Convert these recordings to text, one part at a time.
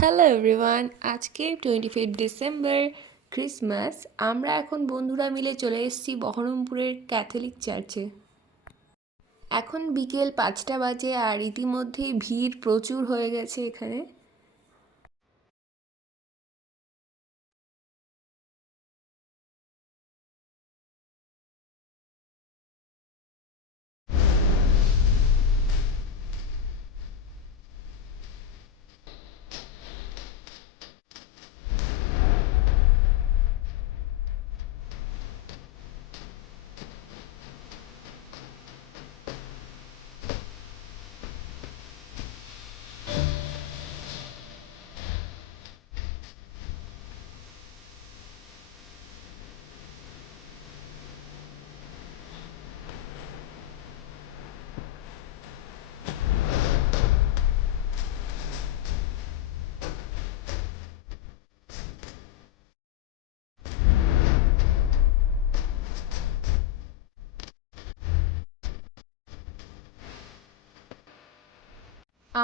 Hello everyone, আজকে 25 December Christmas. আমরা এখন বন্ধুরা মিলে চলে এসেছি বহরমপুরের ক্যাথলিক চার্চে। এখন বিকেল 5টা বাজে আর ইতিমধ্যেই ভিড় প্রচুর হয়ে গেছে এখানে।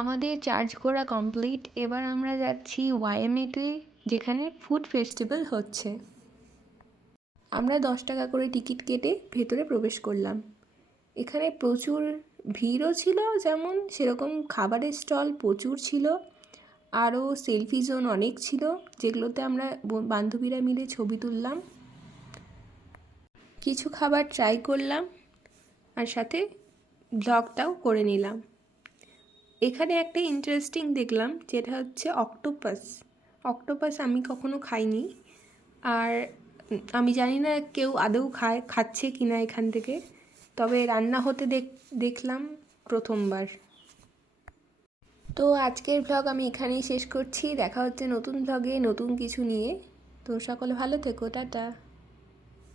আমাদের চার্জ করা কমপ্লিট। এবার আমরা যাচ্ছি ওয়াইএমএতে, যেখানে ফুড ফেস্টিভ্যাল হচ্ছে। আমরা 10 টাকা করে টিকিট কেটে ভেতরে প্রবেশ করলাম। এখানে প্রচুর ভিড়ও ছিল, যেমন সেরকম খাবারের স্টল প্রচুর ছিল। আরও সেলফি জোন অনেক ছিল, যেগুলোতে আমরা বান্ধবীরা মিলে ছবি তুললাম। কিছু খাবার ট্রাই করলাম আর সাথে ব্লগটাও করে নিলাম। এখানে একটা ইন্টারেস্টিং দেখলাম, যেটা হচ্ছে অক্টোপাস। অক্টোপাস আমি কখনো খাইনি, আর আমি জানি না কেউ আদৌ খাচ্ছে কি না এখান থেকে, তবে রান্না হতে দেখলাম প্রথমবার। তো আজকের ভ্লগ আমি এখানেই শেষ করছি। দেখা হচ্ছে নতুন ভ্লগে নতুন কিছু নিয়ে। তো সকলে ভালো থেকো, টাটা।